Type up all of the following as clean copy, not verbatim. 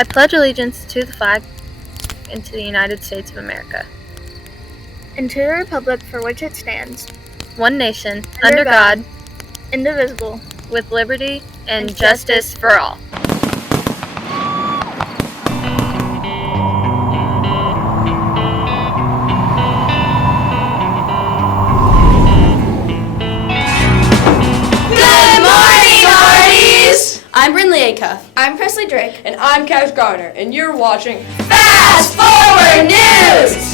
I pledge allegiance to the flag and to the United States of America, and to the republic for which it stands, one nation, under God, indivisible, with liberty and justice for all. I'm Brinley Acuff. I'm Presley Drake. And I'm Cash Garner, and you're watching Fast Forward News!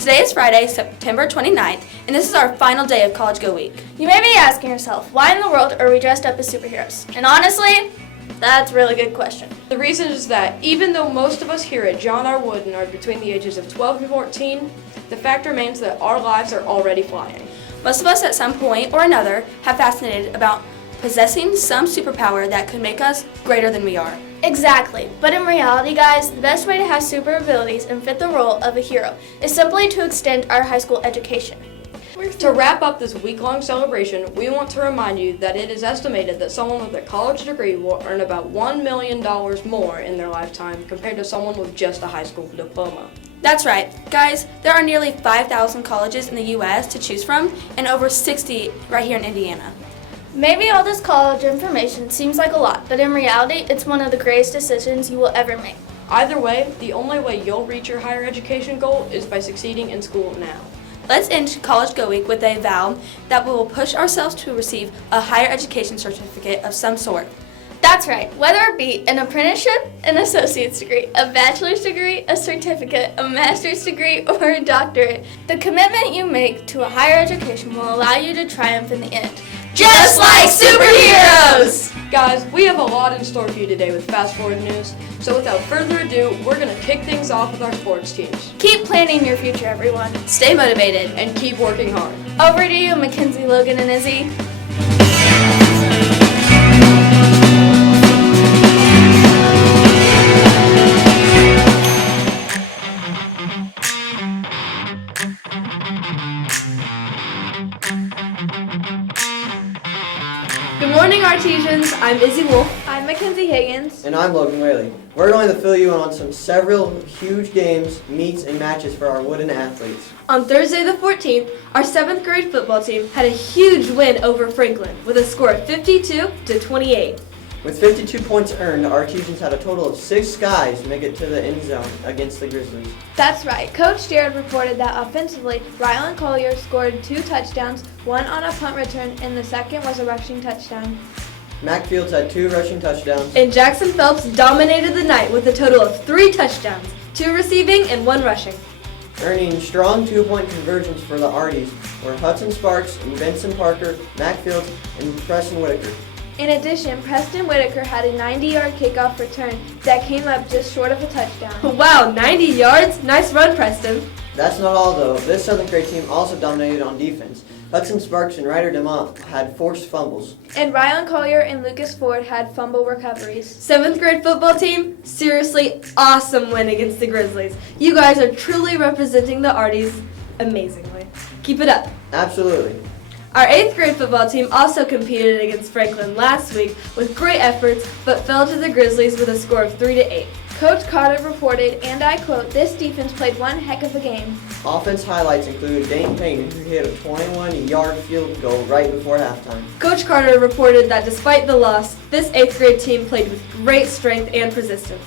Today is Friday, September 29th, and this is our final day of College Go Week. You may be asking yourself, why in the world are we dressed up as superheroes? And honestly, that's a really good question. The reason is that even though most of us here at John R. Wooden are between the ages of 12 and 14, the fact remains that our lives are already flying. Most of us at some point or another have fascinated about possessing some superpower that could make us greater than we are. Exactly, but in reality, guys, the best way to have super abilities and fit the role of a hero is simply to extend our high school education. To wrap up this week-long celebration, we want to remind you that it is estimated that someone with a college degree will earn about $1 million more in their lifetime compared to someone with just a high school diploma. That's right. Guys, there are nearly 5,000 colleges in the U.S. to choose from and over 60 right here in Indiana. Maybe all this college information seems like a lot, but in reality, it's one of the greatest decisions you will ever make. Either way, the only way you'll reach your higher education goal is by succeeding in school now. Let's end College Go Week with a vow that we will push ourselves to receive a higher education certificate of some sort. That's right. Whether it be an apprenticeship, an associate's degree, a bachelor's degree, a certificate, a master's degree, or a doctorate, the commitment you make to a higher education will allow you to triumph in the end. Just like superheroes! Guys, we have a lot in store for you today with Fast Forward News, so without further ado, we're going to kick things off with our sports teams. Keep planning your future, everyone. Stay motivated. And keep working hard. Over to you, Mackenzie, Logan, and Izzy. Good morning, Artesians. I'm Izzy Wolf. I'm Mackenzie Higgins. And I'm Logan Whaley. We're going to fill you in on several huge games, meets, and matches for our Wooden athletes. On Thursday the 14th, our 7th grade football team had a huge win over Franklin with a score of 52-28. With 52 points earned, our Artesians had a total of 6 guys make it to the end zone against the Grizzlies. That's right. Coach Jared reported that offensively, Rylan Collier scored 2 touchdowns, one on a punt return, and the second was a rushing touchdown. Mac Fields had 2 rushing touchdowns. And Jackson Phelps dominated the night with a total of 3 touchdowns, 2 receiving and 1 rushing. Earning strong 2-point conversions for the Arties were Hudson Sparks and Benson Parker, Mac Fields, and Preston Whitaker. In addition, Preston Whitaker had a 90-yard kickoff return that came up just short of a touchdown. Wow, 90 yards? Nice run, Preston. That's not all though. This 7th grade team also dominated on defense. Hudson Sparks and Ryder DeMont had forced fumbles. And Rylan Collier and Lucas Ford had fumble recoveries. 7th grade football team, seriously awesome win against the Grizzlies. You guys are truly representing the Arties amazingly. Keep it up. Absolutely. Our 8th grade football team also competed against Franklin last week with great efforts, but fell to the Grizzlies with a score of 3-8. Coach Carter reported, and I quote, "This defense played one heck of a game." Offense highlights include Dane Payne, who hit a 21-yard field goal right before halftime. Coach Carter reported that despite the loss, this 8th grade team played with great strength and persistence.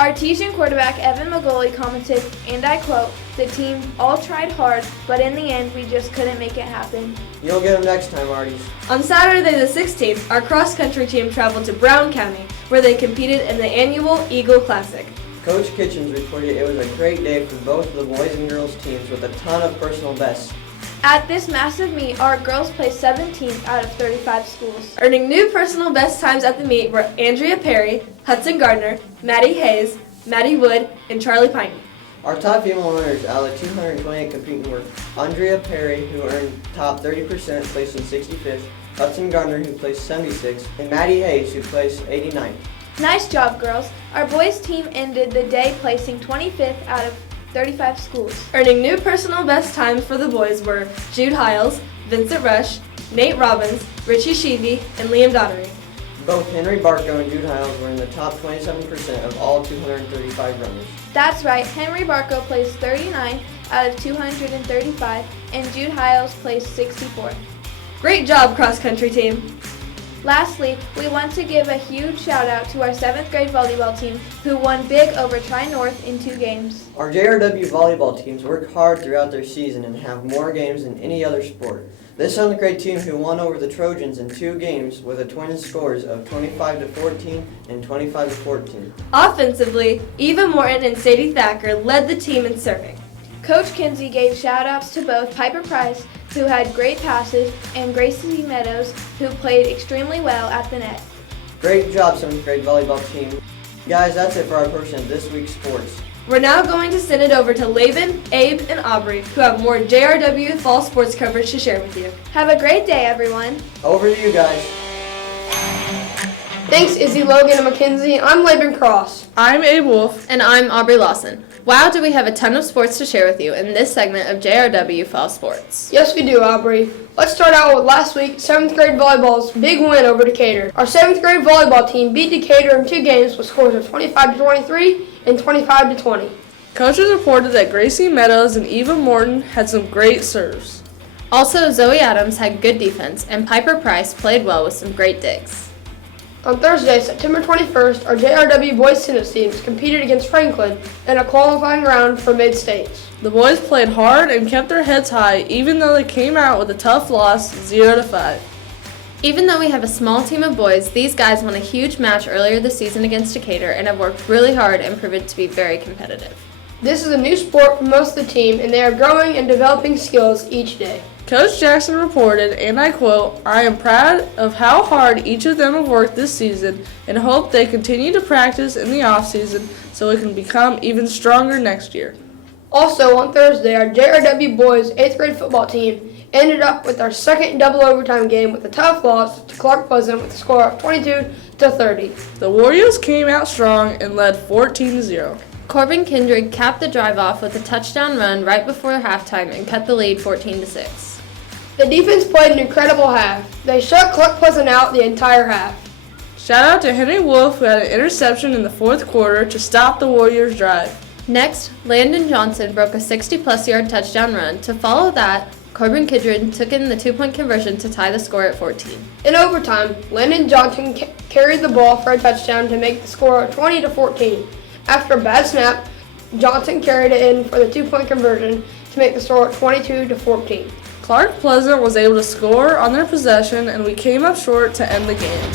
Artesian quarterback Evan McGoley commented, and I quote, "The team all tried hard, but in the end we just couldn't make it happen." You'll get them next time, Arties. On Saturday the 16th, our cross-country team traveled to Brown County, where they competed in the annual Eagle Classic. Coach Kitchens reported it was a great day for both the boys and girls teams with a ton of personal bests. At this massive meet, our girls placed 17th out of 35 schools. Earning new personal best times at the meet were Andrea Perry, Hudson Gardner, Maddie Hayes, Maddie Wood, and Charlie Piney. Our top female runners out of 228 competing were Andrea Perry, who earned top 30%, placed in 65th, Hudson Gardner, who placed 76th, and Maddie Hayes, who placed 89th. Nice job, girls. Our boys team ended the day placing 25th out of 35 schools. Earning new personal best times for the boys were Jude Hiles, Vincent Rush, Nate Robbins, Richie Sheevy, and Liam Donnery. Both Henry Barco and Jude Hiles were in the top 27% of all 235 runners. That's right, Henry Barco placed 39 out of 235, and Jude Hiles placed 64. Great job, cross-country team. Lastly, we want to give a huge shout out to our 7th grade volleyball team who won big over Tri-North in 2 games. Our JRW volleyball teams work hard throughout their season and have more games than any other sport. This 7th grade team who won over the Trojans in 2 games with a twin scores of 25-14 and 25-14. Offensively, Eva Morton and Sadie Thacker led the team in serving. Coach Kinsey gave shout-outs to both Piper Price, who had great passes, and Gracie Meadows, who played extremely well at the net. Great job, 7th grade volleyball team. Guys, that's it for our portion of this week's sports. We're now going to send it over to Laban, Abe, and Aubrey, who have more JRW fall sports coverage to share with you. Have a great day, everyone. Over to you guys. Thanks, Izzy, Logan, and Mackenzie. I'm Laban Cross. I'm Abe Wolf. And I'm Aubrey Lawson. Wow, do we have a ton of sports to share with you in this segment of JRW Fall Sports. Yes, we do, Aubrey. Let's start out with last week, 7th grade volleyball's big win over Decatur. Our 7th grade volleyball team beat Decatur in 2 games with scores of 25-23 and 25-20. Coaches reported that Gracie Meadows and Eva Morton had some great serves. Also, Zoe Adams had good defense, and Piper Price played well with some great digs. On Thursday, September 21st, our JRW boys tennis teams competed against Franklin in a qualifying round for mid-states. The boys played hard and kept their heads high, even though they came out with a tough loss, 0-5. Even though we have a small team of boys, these guys won a huge match earlier this season against Decatur and have worked really hard and proven to be very competitive. This is a new sport for most of the team, and they are growing and developing skills each day. Coach Jackson reported, and I quote, "I am proud of how hard each of them have worked this season and hope they continue to practice in the off-season so we can become even stronger next year." Also on Thursday, our JRW boys 8th grade football team ended up with our second double overtime game with a tough loss to Clark Pleasant with a score of 22-30. The Warriors came out strong and led 14-0. Corbin Kindred capped the drive off with a touchdown run right before halftime and cut the lead 14-6. The defense played an incredible half. They shut Clark Pleasant out the entire half. Shout out to Henry Wolf, who had an interception in the 4th quarter to stop the Warriors' drive. Next, Landon Johnson broke a 60-plus yard touchdown run. To follow that, Corbin Kindred took in the 2-point conversion to tie the score at 14. In overtime, Landon Johnson carried the ball for a touchdown to make the score 20-14. After a bad snap, Johnson carried it in for the 2-point conversion to make the score 22-14. Clark Pleasant was able to score on their possession, and we came up short to end the game.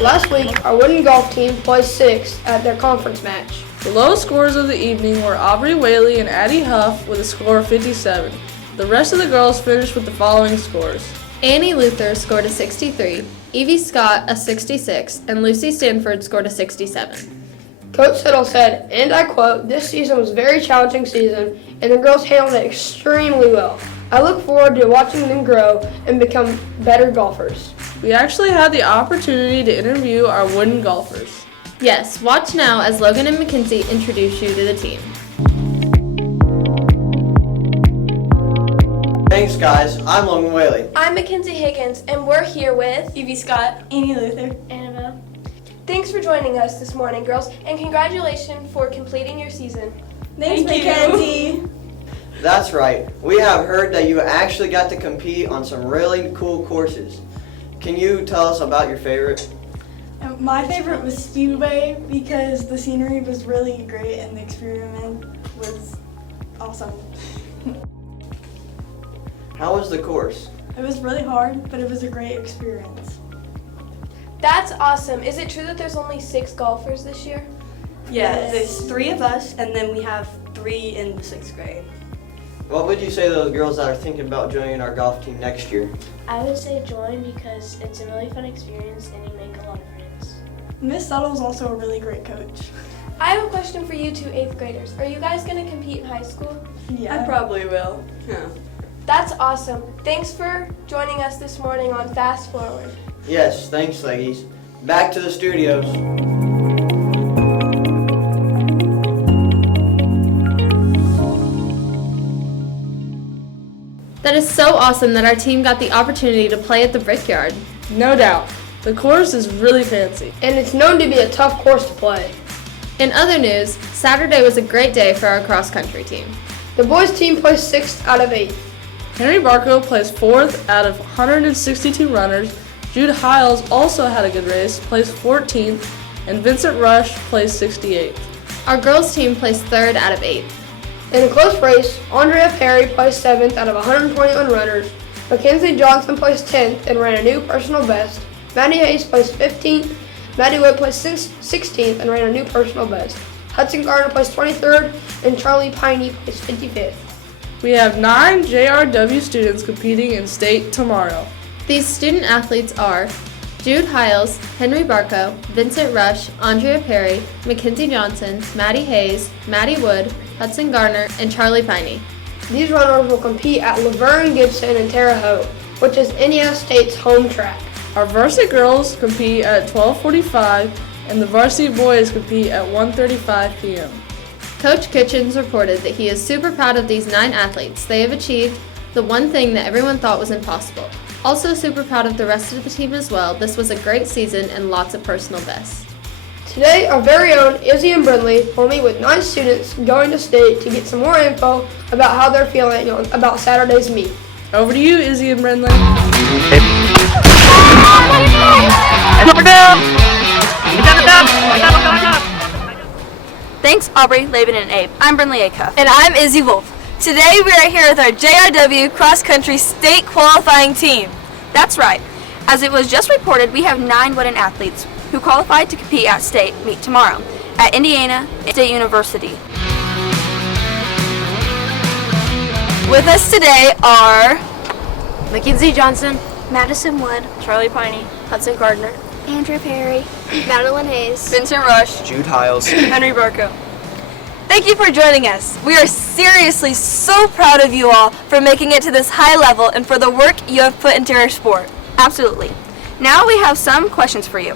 Last week, our wooden golf team placed 6th at their conference match. The lowest scores of the evening were Aubrey Whaley and Addie Huff with a score of 57. The rest of the girls finished with the following scores. Annie Luther scored a 63, Evie Scott a 66, and Lucy Stanford scored a 67. Coach Siddle said, and I quote, "This season was a very challenging season, and the girls handled it extremely well. I look forward to watching them grow and become better golfers." We actually had the opportunity to interview our wooden golfers. Yes, watch now as Logan and Mackenzie introduce you to the team. Thanks, guys. I'm Logan Whaley. I'm Mackenzie Higgins, and we're here with Evie Scott, Amy Luther. Annabelle. Thanks for joining us this morning, girls, and congratulations for completing your season. Thanks, Mackenzie. That's right. We have heard that you actually got to compete on some really cool courses. Can you tell us about your favorite? My favorite was Speedway because the scenery was really great and the experiment was awesome. How was the course? It was really hard, but it was a great experience. That's awesome. Is it true that there's only 6 golfers this year? Yeah, there's 3 of us, and then we have 3 in the 6th grade. What would you say to those girls that are thinking about joining our golf team next year? I would say join because it's a really fun experience and you make a lot of friends. Miss Tuttle is also a really great coach. I have a question for you 2 8th graders. Are you guys going to compete in high school? Yeah. Probably will. Yeah. That's awesome. Thanks for joining us this morning on Fast Forward. Yes, thanks, ladies. Back to the studios. That is so awesome that our team got the opportunity to play at the Brickyard. No doubt. The course is really fancy. And it's known to be a tough course to play. In other news, Saturday was a great day for our cross-country team. The boys team placed 6th out of 8. Henry Barco placed 4th out of 162 runners. Jude Hiles also had a good race, placed 14th, and Vincent Rush placed 68th. Our girls team placed 3rd out of 8. In a close race, Andrea Perry placed 7th out of 121 runners. Mackenzie Johnson placed 10th and ran a new personal best. Maddie Hayes placed 15th. Maddie Wood placed 16th and ran a new personal best. Hudson Gardner placed 23rd and Charlie Piney placed 55th. We have 9 JRW students competing in state tomorrow. These student athletes are Jude Hiles, Henry Barco, Vincent Rush, Andrea Perry, Mackenzie Johnson, Maddie Hayes, Maddie Wood, Hudson Garner, and Charlie Piney. These runners will compete at Laverne Gibson in Terre Haute, which is Indiana State's home track. Our varsity girls compete at 12:45 and the varsity boys compete at 1:35 p.m. Coach Kitchens reported that he is super proud of these 9 athletes. They have achieved the one thing that everyone thought was impossible. Also super proud of the rest of the team as well. This was a great season and lots of personal bests. Today, our very own Izzy and Brindley will meet with 9 students going to state to get some more info about how they're feeling about Saturday's meet. Over to you, Izzy and Brindley. Thanks, Aubrey, Laban, and Abe. I'm Brindley Acuff. And I'm Izzy Wolf. Today we are here with our JRW Cross Country State Qualifying Team. That's right. As it was just reported, we have 9 wooden athletes who qualified to compete at state meet tomorrow at Indiana State University. With us today are Mackenzie Johnson, Madison Wood, Charlie Piney, Hudson Gardner, Andrea Perry, Madeline Hayes, Vincent Rush, Jude Hiles, Henry Barco. Thank you for joining us. We are seriously so proud of you all for making it to this high level and for the work you have put into your sport. Absolutely. Now we have some questions for you.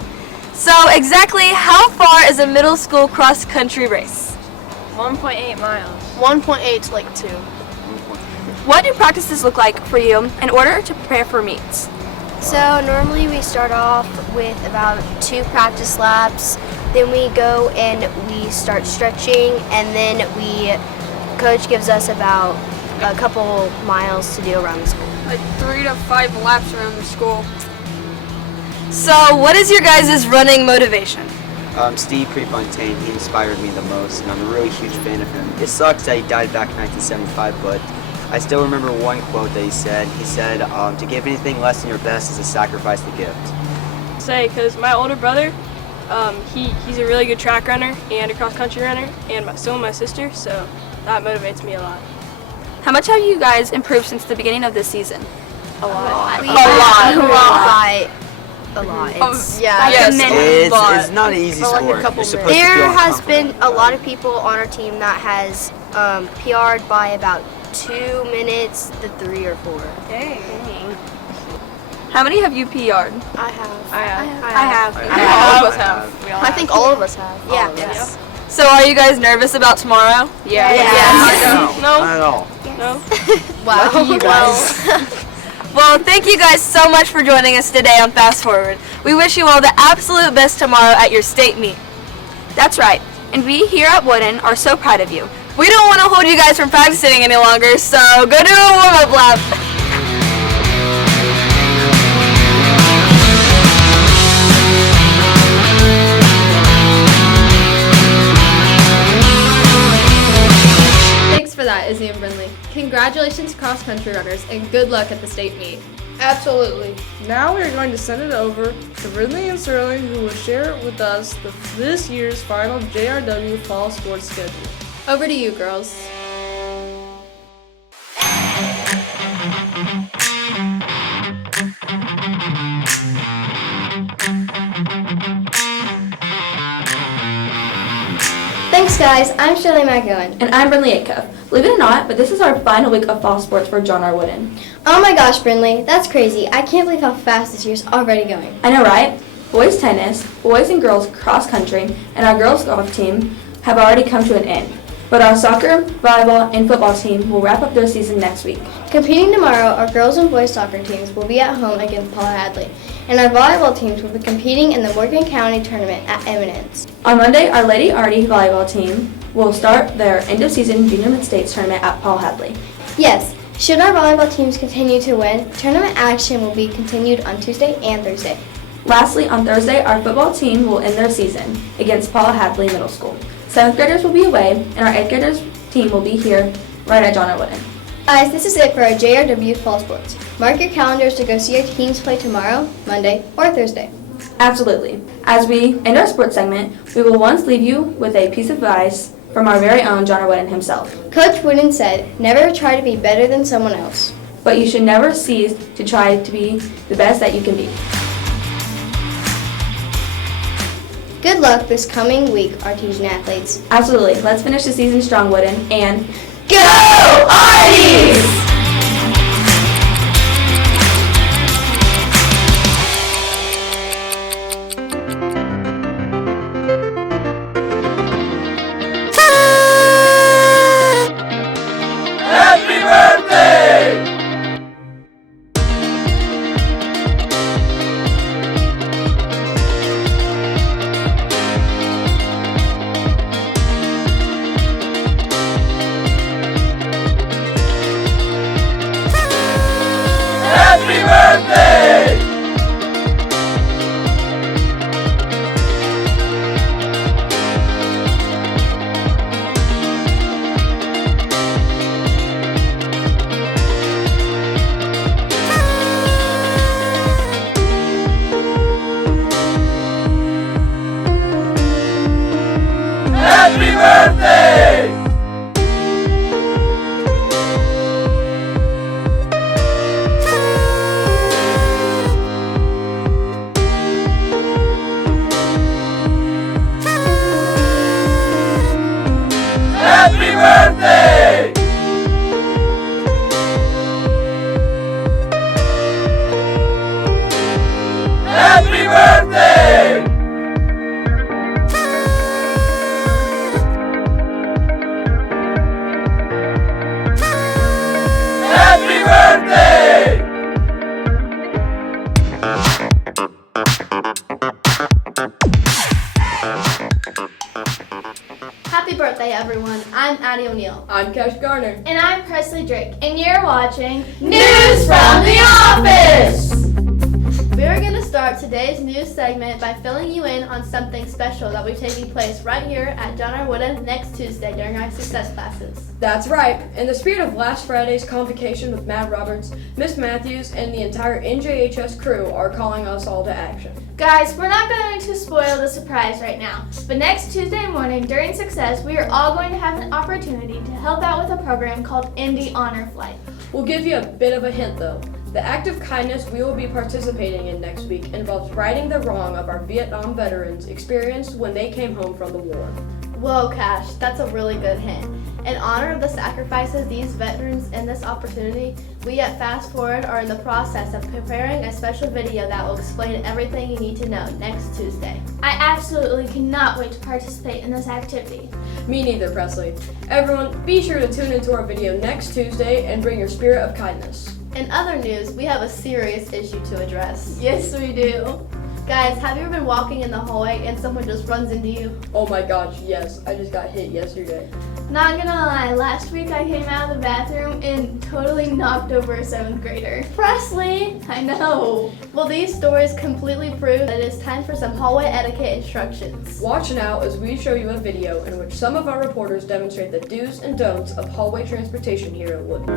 So exactly how far is a middle school cross country race? 1.8 miles. 1.8 to like 2. What do practices look like for you in order to prepare for meets? So normally we start off with about 2 practice laps, then we go and we start stretching, and then coach gives us about a couple miles to do around the school. Like 3 to 5 laps around the school. So what is your guys' running motivation? Steve Prefontaine, he inspired me the most, and I'm a really huge fan of him. It sucks that he died back in 1975, but I still remember one quote that he said. He said, to give anything less than your best is to sacrifice the gift. Because my older brother, he's a really good track runner and a cross-country runner, and so is my sister, so that motivates me a lot. How much have you guys improved since the beginning of this season? A lot. A lot. It's, It's not an easy sport. You're supposed to feel There has uncomfortable. been a lot of people on our team that has PR'd by about 2 minutes to 3 or 4. Dang. How many have you PR'd? I have. All of us have. I think all of us have. Yeah. Yes. So are you guys nervous about tomorrow? Yeah. Yes. No? Not at all. No? Wow. Lucky you guys. Well, thank you guys so much for joining us today on Fast Forward. We wish you all the absolute best tomorrow at your state meet. That's right, and we here at Wooden are so proud of you. We don't want to hold you guys from practicing any longer, so go do a warm-up lap. Thanks for that, Izzy and Brindley. Congratulations, cross-country runners, and good luck at the state meet. Absolutely. Now we are going to send it over to Brindley and Sterling, who will share with us this year's final JRW fall sports schedule. Over to you, girls. Thanks, guys. I'm Shirley McGowan. And I'm Brindley Acuff. Believe it or not, but this is our final week of fall sports for John R. Wooden. Oh my gosh, Brindley, that's crazy. I can't believe how fast this year's already going. I know, right? Boys tennis, boys and girls cross country, and our girls golf team have already come to an end. But our soccer, volleyball, and football team will wrap up their season next week. Competing tomorrow, our girls and boys soccer teams will be at home against Paul Hadley, and our volleyball teams will be competing in the Morgan County tournament at Eminence. On Monday, our Lady Artie volleyball team will start their end-of-season junior mid-states tournament at Paul Hadley. Yes, should our volleyball teams continue to win, tournament action will be continued on Tuesday and Thursday. Lastly, on Thursday, our football team will end their season against Paul Hadley Middle School. 7th graders will be away, and our 8th graders team will be here right at John R. Wooden. Guys, this is it for our JRW Fall Sports. Mark your calendars to go see our teams play tomorrow, Monday, or Thursday. Absolutely. As we end our sports segment, we will once leave you with a piece of advice from our very own John R. Wooden himself. Coach Wooden said, never try to be better than someone else. But you should never cease to try to be the best that you can be. Good luck this coming week, Artesian athletes. Absolutely. Let's finish the season strong, Wooden, and go Arties! Happy birthday, everyone. I'm Addie O'Neill. I'm Cash Garner. And I'm Presley Drake. And you're watching News from the Office! We are going to start today's news segment by filling you in on something special that will be taking place right here at John R. Wooden next Tuesday during our success classes. That's right. In the spirit of last Friday's convocation with Matt Roberts, Miss Matthews and the entire NJHS crew are calling us all to action. Guys, we're not going to spoil the surprise right now, but next Tuesday morning during Success, we are all going to have an opportunity to help out with a program called Indy Honor Flight. We'll give you a bit of a hint though. The act of kindness we will be participating in next week involves righting the wrong of our Vietnam veterans experienced when they came home from the war. Whoa, Cash, that's a really good hint. In honor of the sacrifices these veterans in this opportunity, we at Fast Forward are in the process of preparing a special video that will explain everything you need to know next Tuesday. I absolutely cannot wait to participate in this activity. Me neither, Presley. Everyone, be sure to tune into our video next Tuesday and bring your spirit of kindness. In other news, we have a serious issue to address. Yes, we do. Guys, have you ever been walking in the hallway and someone just runs into you? Oh my gosh, yes. I just got hit yesterday. Not gonna lie, last week I came out of the bathroom and totally knocked over a 7th grader. Presley! I know. Well, these stories completely prove that it is time for some hallway etiquette instructions. Watch now as we show you a video in which some of our reporters demonstrate the do's and don'ts of hallway transportation here at Wood.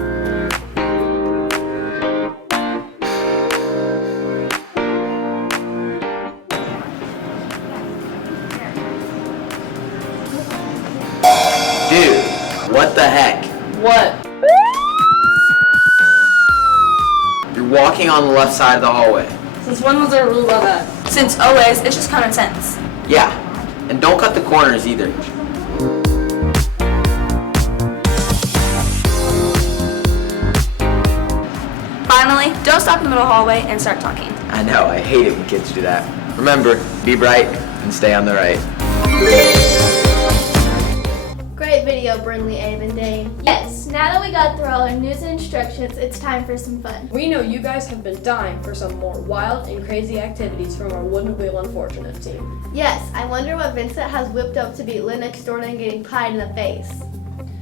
Dude, what the heck? What? You're walking on the left side of the hallway. Since when was there a rule about that? Since always, it's just common sense. Yeah, and don't cut the corners either. Finally, don't stop in the middle hallway and start talking. I know, I hate it when kids do that. Remember, be bright and stay on the right. Great video, Brinley, Abe, and Dane. Yes, now that we got through all our news and instructions, it's time for some fun. We know you guys have been dying for some more wild and crazy activities from our Wooden Wheel Unfortunate team. Yes, I wonder what Vincent has whipped up to beat Lynn next door and getting pied in the face.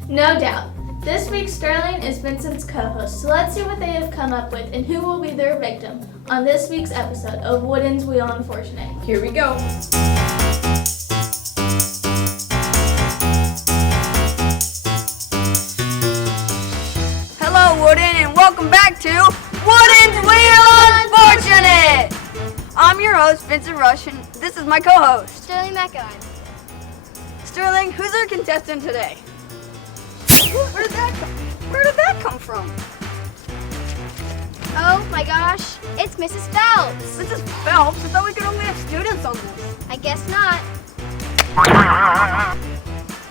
No doubt. This week, Sterling is Vincent's co-host, so let's see what they have come up with and who will be their victim on this week's episode of Wooden's Wheel Unfortunate. Here we go. Hello, Wooden, and welcome back to Wooden's Wheel Unfortunate! I'm your host, Vincent Rush, and this is my co-host, Sterling McEwen. Sterling. Who's our contestant today? Where did that come from? Oh my gosh, it's Mrs. Phelps. Mrs. Phelps? I thought we could only have students on this. I guess not.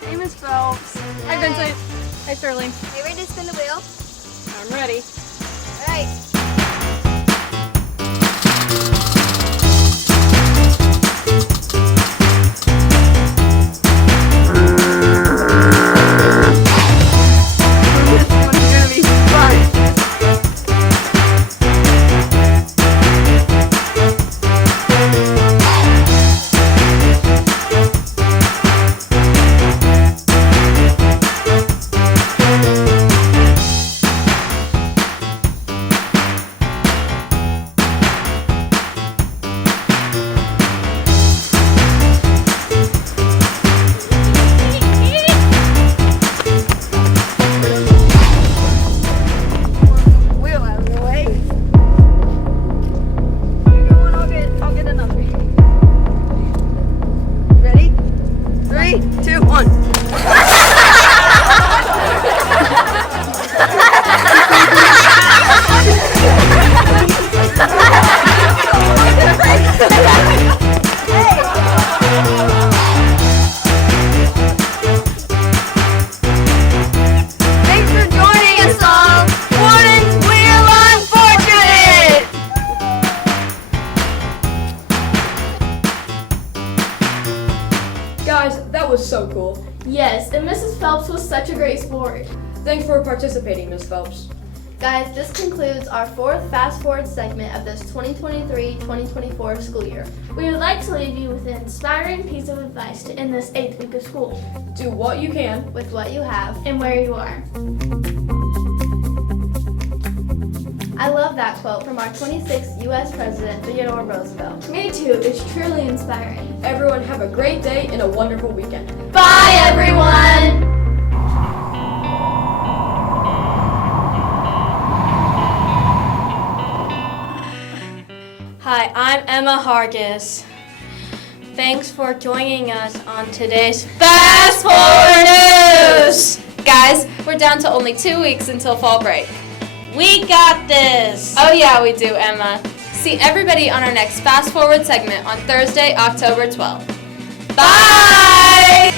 Hey, Miss Phelps. Hi, Vincent. Hi, Sterling. Are you ready to spin the wheel? I'm ready. All right. This one's gonna be fun. Wheel out of the way. Come on, I'll get another. Ready? 3, 2, 1. Thanks for joining us all. Wooden's Wheel Unfortunate! Guys, that was so cool. Yes, and Mrs. Phelps was such a great sport. Thanks for participating, Miss Phelps. Guys, this concludes our fourth Fast Forward segment of this 2023-2024 school year. We would like to leave you with an inspiring piece of advice to end this 8th week of school. Do what you can with what you have and where you are. I love that quote from our 26th U.S. President, Theodore Roosevelt. Me too, it's truly inspiring. Everyone have a great day and a wonderful weekend. Bye, everyone! Hi, I'm Emma Hargis. Thanks for joining us on today's Fast Forward News! Guys, we're down to only 2 weeks until fall break. We got this! Oh yeah, we do, Emma. See everybody on our next Fast Forward segment on Thursday, October 12th. Bye!